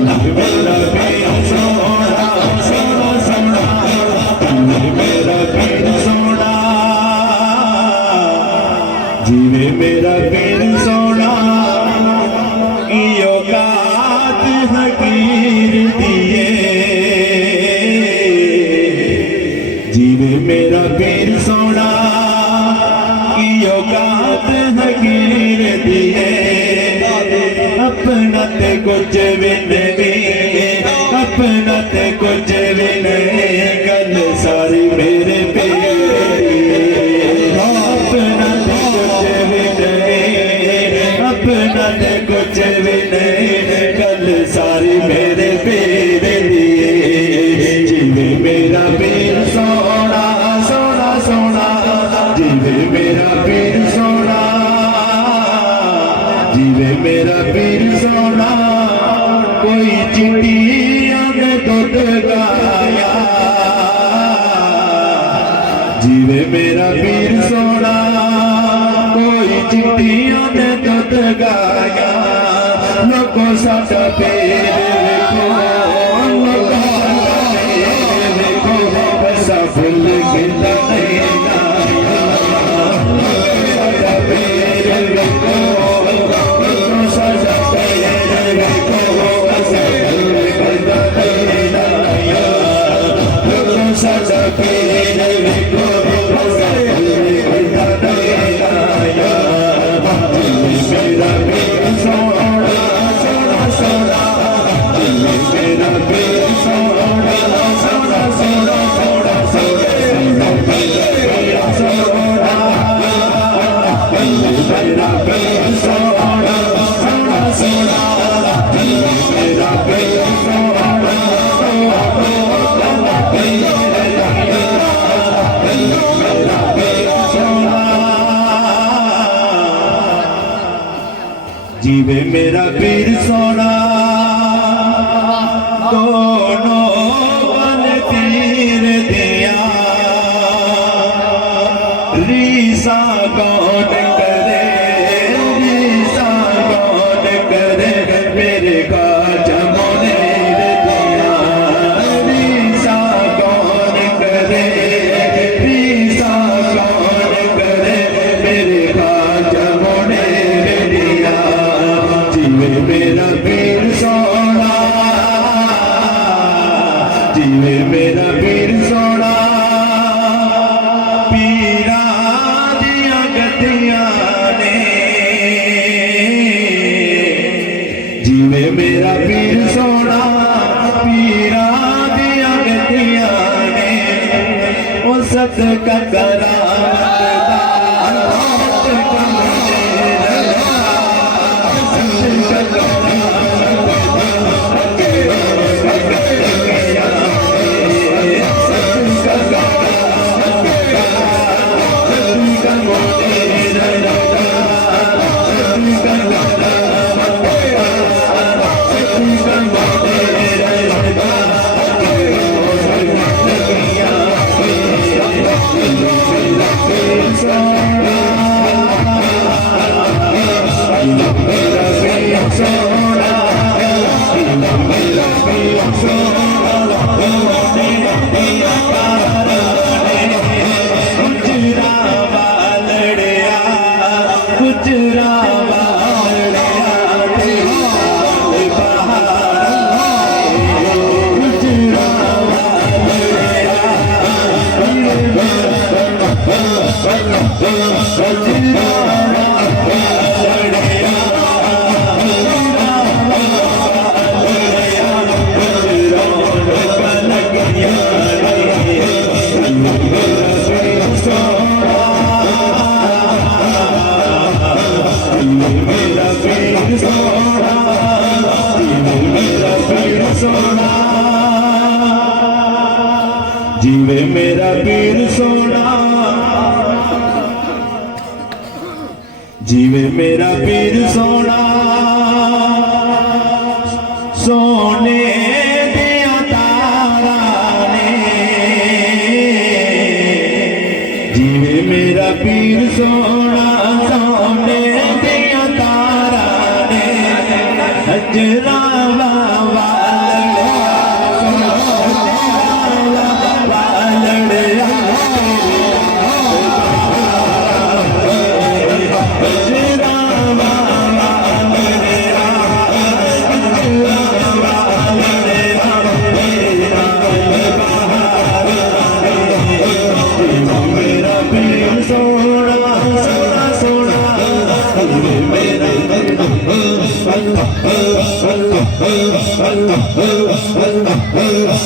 मेरा पीर सोना सोना सोना मेरा पीर सोना जीवे मेरा पीर सोना की औकात हकीर दिए जीवे मेरा पीर सोना की औकात हकीर दिए अपना ते कुछ भी नहीं अपना ते कुछ भी नहीं गल सारी मेरे पीर अपना ते कुछ भी नहीं अपना ते कुछ भी नहीं गल सारी मेरे पीर दिए जीवे मेरा पीर सोना सोना सोना जीवे मेरा पीर सोना जीवे मेरा पीर सोना कोई चिट्ठियां ने दुध गाया जीवे मेरा पीर सोना कोई चिट्ठियां ने दुध गाया लोगों साडा पीर देखो लोगों साडा पीर देखो ऐसा फुल खिलता नहीं साडा पीर देखो जीवे मेरा पीर सोना दोनों बन तीर दिया रीसा कौन करे रीसा कौन करे मेरे का जमोने दिया रीसा कौन करे रीसा कौन करे मेरे का जमोने दिया जीवे मेरा पीर सोना जीवे मेरा पीर सोना पीरा दिया गतिया ने जीवे मेरा पीर सोना पीरा दिया गतिया ने ओ सदका करा जीवे मेरा पीर सोना जीवे मेरा पीर सोना सोने दिया तारा ने जीवे मेरा पीर सोना सोने दिया तारा ने हजरा बाबा अल्लाह अल्लाह अल्लाह